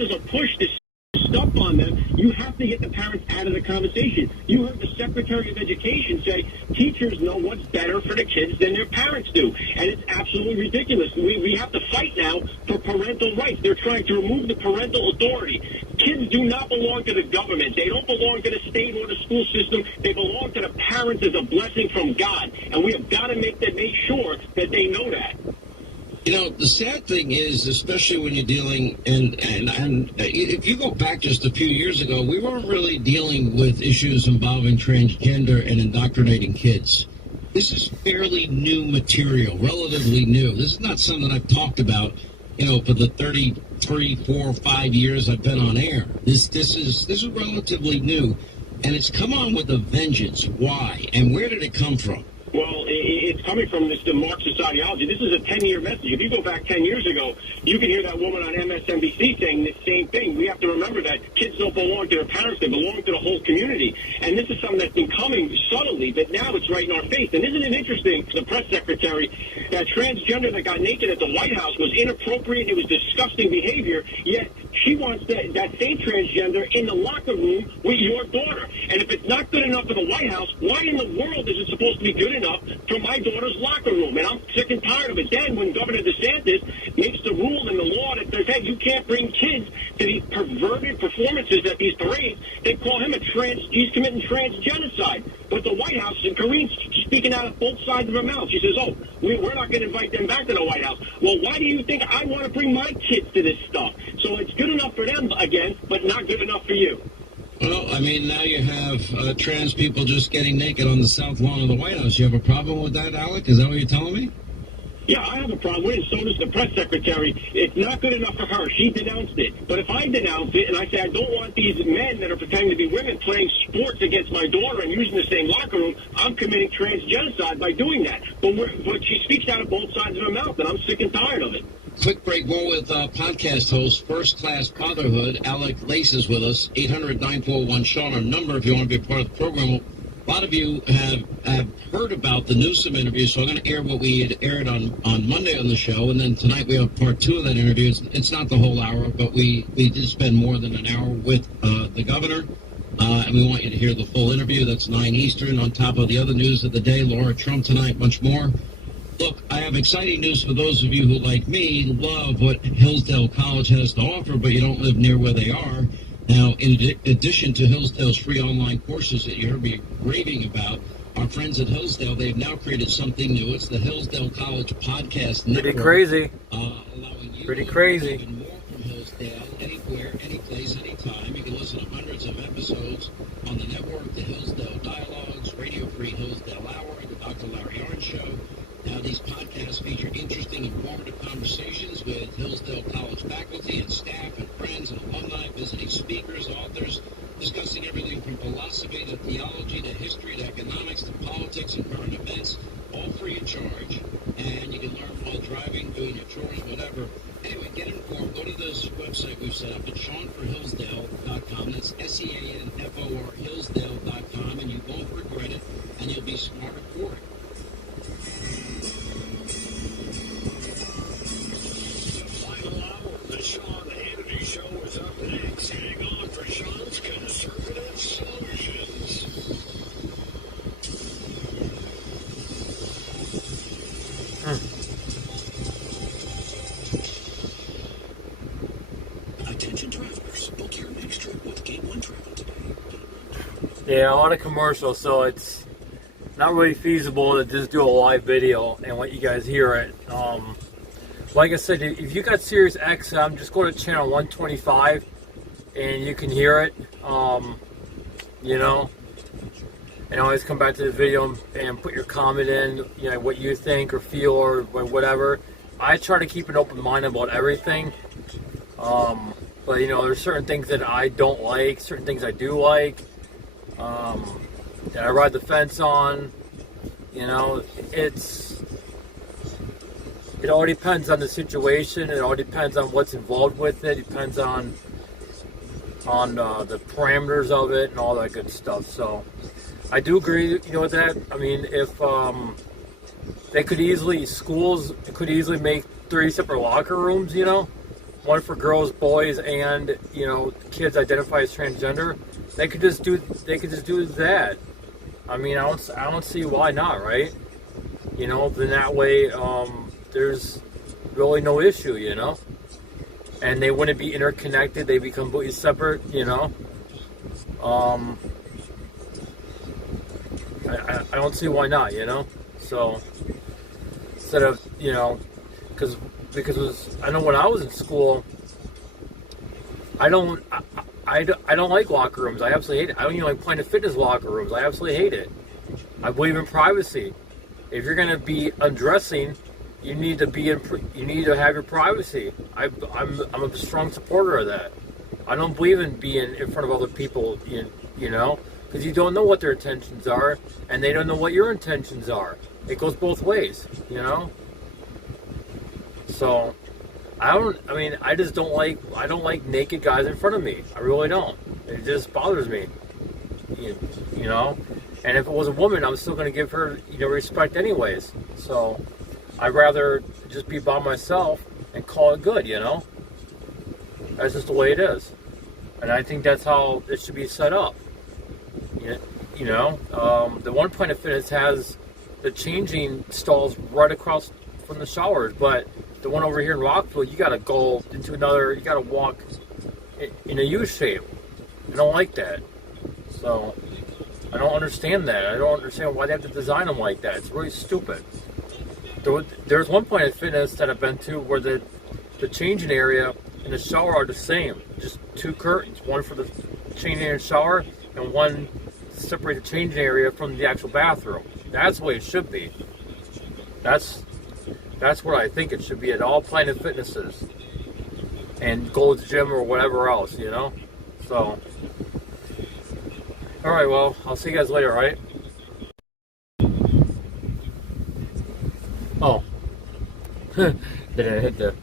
is a push to stuff on them, you have to get the parents out of the conversation. You heard the Secretary of Education say teachers know what's better for the kids than their parents do. And it's absolutely ridiculous. We have to fight now for parental rights. They're trying to remove the parental authority. Kids do not belong to the government. They don't belong to the state or the school system. They belong to the parents as a blessing from God. And we have got to make sure that they know that. You know, the sad thing is, especially when you're dealing, and if you go back just a few years ago, we weren't really dealing with issues involving transgender and indoctrinating kids. This is fairly new material, relatively new. This is not something I've talked about, you know, for the 33, 4, 5 years I've been on air. This is relatively new, and it's come on with a vengeance. Why? And where did it come from? Well, it's coming from the Marxist ideology. This is a 10-year message. If you go back 10 years ago, you can hear that woman on MSNBC saying the same thing. We have to remember that kids don't belong to their parents. They belong to the whole community. And this is something that's been coming subtly, but now it's right in our face. And isn't it interesting, the press secretary, that transgender that got naked at the White House was inappropriate, it was disgusting behavior, yet she wants that same transgender in the locker room with your daughter. And if it's not good enough for the White House, why in the world is it supposed to be good enough for my daughter's locker room? And I'm sick and tired of it. Then when Governor DeSantis makes the rule in the law that says, hey, you can't bring kids to these perverted performances at these parades, they call him he's committing transgenocide. But the White House, and Karine speaking out of both sides of her mouth, she says, oh, we're not going to invite them back to the White House. Well, why do you think I want to bring my kids to this stuff? So it's good enough for them, again, but not good enough for you. Well, I mean, now you have trans people just getting naked on the south lawn of the White House. You have a problem with that, Alec? Is that what you're telling me? Yeah, I have a problem with it. So does the press secretary. It's not good enough for her. She denounced it. But if I denounce it and I say I don't want these men that are pretending to be women playing sports against my daughter and using the same locker room, I'm committing transgenocide by doing that. But she speaks out of both sides of her mouth, and I'm sick and tired of it. Quick break more with podcast host, First Class Fatherhood. Alec Lace is with us, 800-941-SEAN, our number if you want to be a part of the program. A lot of you have heard about the Newsom interview, so I'm going to air what we had aired on Monday on the show, and then tonight we have part 2 of that interview. It's not the whole hour, but we did spend more than an hour with the governor, and we want you to hear the full interview. That's 9 Eastern, on top of the other news of the day, Laura Trump tonight, much more. Look, I have exciting news for those of you who, like me, love what Hillsdale College has to offer, but you don't live near where they are. Now, in addition to Hillsdale's free online courses that you heard me raving about, our friends at Hillsdale, they've now created something new. It's the Hillsdale College Podcast Network. Pretty crazy. Allowing you Pretty to crazy. learn even more from Hillsdale, anywhere, anyplace, anytime. You can listen to hundreds of episodes on the network, the Hillsdale Dialogues, Radio Free Hillsdale Hour, the Dr. Larry Arnn Show. Now, these podcasts feature interesting, informative conversations with Hillsdale College faculty and staff and friends and alumni, visiting speakers, authors, discussing everything from philosophy to theology to history to economics to politics and current events, all free of charge. And you can learn while driving, doing your chores, whatever. Anyway, get informed. Go to this website we've set up at SeanForHillsdale.com. That's SEANFOR Hillsdale.com, and you won't regret it, and you'll be smarter for it. The Sean Hannity Show is up next. Hang on for Sean's Conservative Solutions. Attention travelers, book your next trip with Gate 1 Travel today. Yeah, a lot of commercials, so it's not really feasible to just do a live video and let you guys hear it. Like I said, if you got Sirius XM, just go to channel 125 and you can hear it, you know, and always come back to the video and put your comment in, you know, what you think or feel or whatever. I try to keep an open mind about everything, but, you know, there's certain things that I don't like, certain things I do like, that I ride the fence on, you know, it all depends on the situation. It all depends on what's involved with it. It depends on the parameters of it and all that good stuff. So I do agree, you know, with that. I mean, if schools could easily make 3 separate locker rooms, you know, one for girls, boys, and kids identify as transgender. They could just do that. I mean, I don't see why not, right? Then that way there's really no issue, and they wouldn't be interconnected. They become completely separate, I don't see why not, So instead of because I know when I was in school, I don't like locker rooms. I absolutely hate it. I don't even like Planet Fitness locker rooms. I absolutely hate it. I believe in privacy. If you're gonna be undressing, you need to have your privacy. I'm a strong supporter of that. I don't believe in being in front of other people, because you don't know what their intentions are, and they don't know what your intentions are. It goes both ways, So, I don't like naked guys in front of me. I really don't. It just bothers me, And if it was a woman, I'm still going to give her, respect anyways. So, I'd rather just be by myself and call it good, That's just the way it is. And I think that's how it should be set up. The one Planet Fitness has the changing stalls right across from the showers, but the one over here in Rockville, you got to go into you got to walk in a U shape. I don't like that. So, I don't understand that. I don't understand why they have to design them like that. It's really stupid. There's one Planet Fitness that I've been to where the changing area and the shower are the same. Just two curtains, one for the changing area and shower, and one to separate the changing area from the actual bathroom. That's the way it should be. That's what I think it should be at all Planet Fitnesses and Gold's Gym or whatever else, So, all right, well, I'll see you guys later, all right? Oh, did I hit the